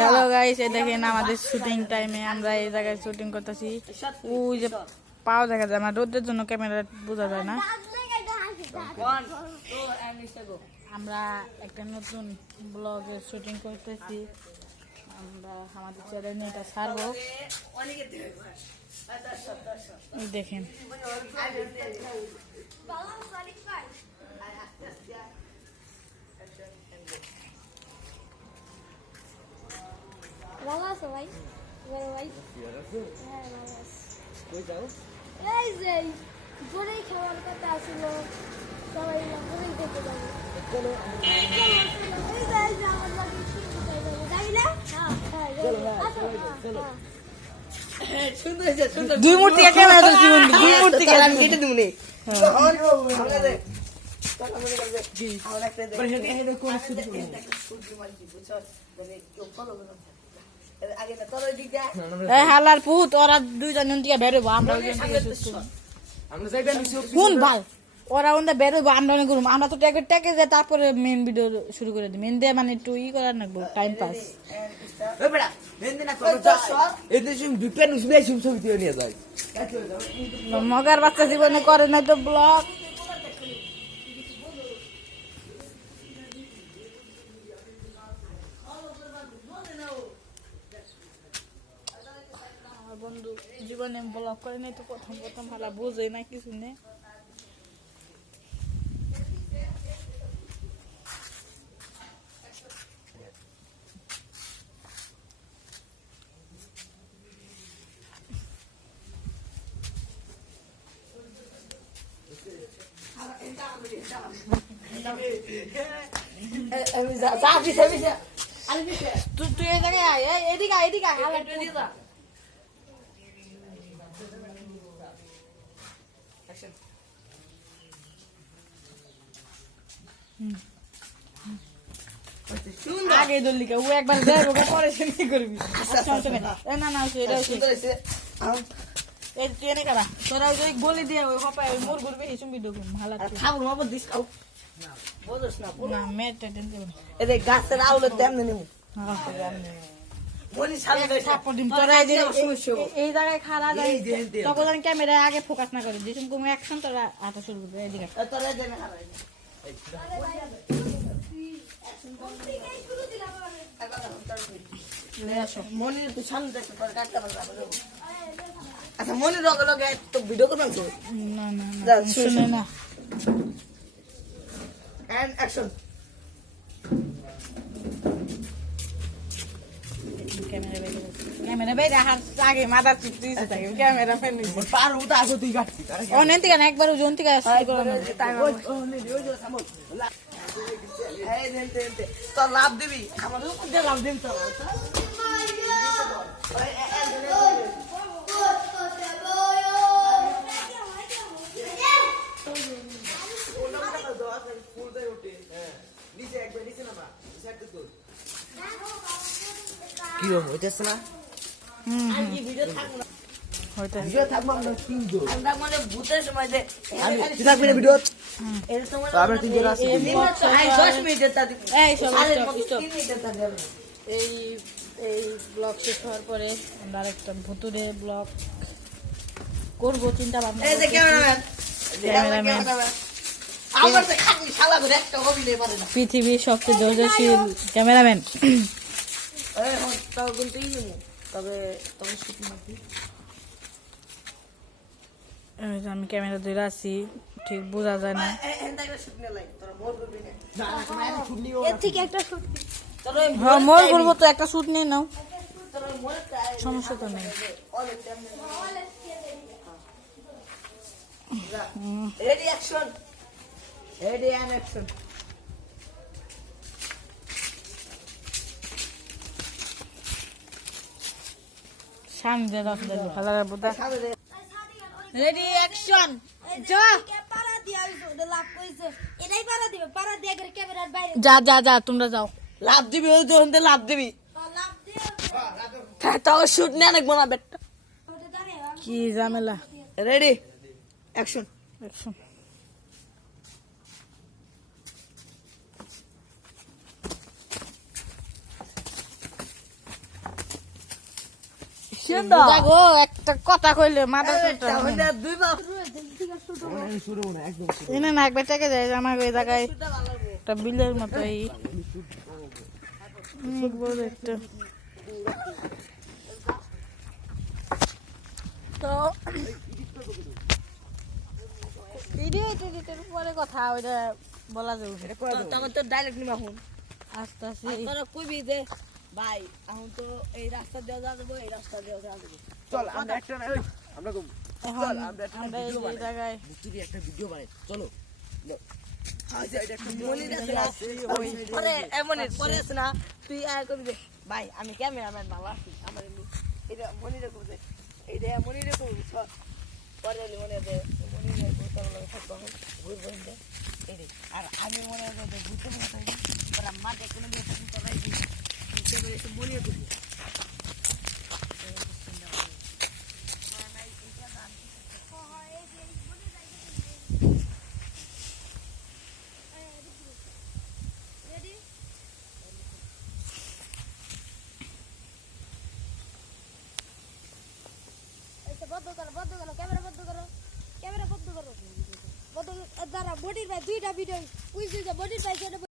Hello guys, এই দেখেন আমাদের শুটিং টাইমে আমরা এই জায়গায় শুটিং করতেছি। ওই যে পাও দেখা যায়, আমার রোদের জন্য ক্যামেরা বোঝা যায় না। আমরা একটা নতুন ব্লগের শুটিং করতেছি। আমরা আমাদের চ্যানেলে এটা ছাড়বো। দেখেন ভালো আছো ভাই? বড় ভাই? হ্যাঁ ভালো আছি। কই যাও? এই যে গড়েই খাওয়ার কথা আছিল, সবাই গড়েই খেতে যাবো। চলো এই যে আমার বাড়ি শুনতে যাবো, যাই না? হ্যাঁ চলো। সুন্দর হয়েছে, সুন্দর। দুই মূর্তি ক্যামেরা ধরছি, দুই মূর্তি আমি কেটে দিব নি। হালার পুত ওরা দুইজন থেকে বেরোবো, আমরা কোন ভাই ওরা ওদের বেরোবো, আমরা অনেক ঘুরবো। আমরা তো ট্যাকে যাই, তারপরে মেন ভিডিও শুরু করে দিই। মেন দিয়ে মানে একটু ই করার নাকবো, টাইম পাস। মগার বাচ্চা জীবনে করে নাই তো ব্লগ। আমার বন্ধু জীবনে ব্লগ করে নাই তো, প্রথম হালা বোঝে না কিছু নেই। তুই এই জায়গায় আয়, এদিকে হালা আগে দলিকা ও একবার দেখ, ওকে পরে সে কি করবি। না না এটা এই ট্রেনে কারা তোরা ওই বলি দিয়ে ওই হপায় ওই মোর ঘুরবে হিসুম ভিডিও করুম ভালো খাবো বাবা দিস খাও। বুঝছ না না মেটটা টেন দেব এই যে গাছের আউলে তেমনে নেব। বলি সামনে থাপ্পড় দিম তোরা এই জায়গায় খাড়া যায়, তখন আমি ক্যামেরা আগে ফোকাস না করে দিছুম কোন অ্যাকশন তোরা আটা শুরু করবে। এদিকে তোরা দেবে হারাই মনে তো সামনে দেখতে পারে কাটতে পারবে। আচ্ছা মনে লগে লগে তো ভিডিও করবেন তো? না না না শুনে না। And action. ক্যামেরা বের হাত আগে মাথার চিপতে থাকে, ক্যামেরা ফেল নিছে পার উঠা আগে তুই কাটছি অনেক থেকে না, একবার ওজন থেকে শুরু করো না। এই দেনতে তো লাভ দিবি আমাদের উপর দিয়ে লাভ দিন তো। কি হইতেছে না? আর কি ভিডিও থাকবো না, ভিডিও থাকবো আমরা তিনজন। আমরা মানে ভূতের সময় যে তুই থাকবি না ভিডিও, এর সময় আমরা তিনজন আছি। 10 মিনিটের তা এই সব স্টপ। 3 মিনিটের তা দেব। এই এই ব্লগ শেষ হওয়ার পরে আমরা আরেকটা ভুতুরে ব্লগ করবো চিন্তা ভাবনা। এই যে ক্যামেরাম্যান আমার তো খালি শালা করে একটা অভিনয় পারে না। পৃথিবীর সবচেয়ে ধৈর্যশীল ক্যামেরাম্যান। এই হন তাও গুনতেই নেব, তবে তুমি শুট নাকি আমি ক্যামেরা ধরে আছি, ঠিক বোঝা যায় না। এন্ড একটা শুট নে লাই তোরা মোর করবি না। না শুট নিও এর থেকে একটা শুট তোরা হ্যাঁ মোর করবো তো, একটা শুট নিয়ে নাও, তোরা মোর সমস্যা তো নেই। Ready action, ready and action. সামনে দাও ভালো বুদা। রেডি অ্যাকশন যা পাড়া দিয়া হইছে, ওটা লাভ কইছে। এটাই পাড়া দিবে, পাড়া দিয়ে করে ক্যামেরার বাইরে যা যা যা তোমরা যাও। লাভ দিবি ওই যখন লাভ দিবি লাভ দিয়ে তাও শুট নে অনেক বানা বেটা। ওটা দাঁড়িয়ে কি ঝামেলা। Ready action. অ্যাকশন। বুঝছেন না গো একটা কথা কইলে মাথা চুলটা তাহলে দুই বাপ এনে না একবার থেকে যায় আমার ওই জায়গায় একটা বিলের মতো এই অনেক বড় একটা তো এডিটের পরে কথা ওইটা বলা যাবে তখন তো ডাইরেক্ট নিবা হুন আস্তে আস্তে তোরা কইবি যে ভাই এখন তো এই রাস্তা দিয়ে যাবো এই রাস্তা দিয়ে যাবো চল আমরা একটা আমরা এখন আমরা এই যে জায়গায় তুই একটা ভিডিও বানাই চলো পরে পরে আছে না তুই আর করবি যে ভাই আমি ক্যামেরাম্যান ভালো আছি আমার এটা মনে রেখো যে এইটা মনে রেখো পরে মনে যে মনে রেখো তাহলে থাকবো ঘুরবো এই আর আমি মনে হয় যে ঘুরতে মনে থাকি ওরা মাঠে কোনো দিয়ে থাকি তোরাই দিই মনে রেখো বন্ধ করো ক্যামেরা বন্ধ করো ক্যামেরা বন্ধ করো বন্ধ দাঁড়া বডির ভাই দুইটা ভিডিও বুঝছিস বডির ভাই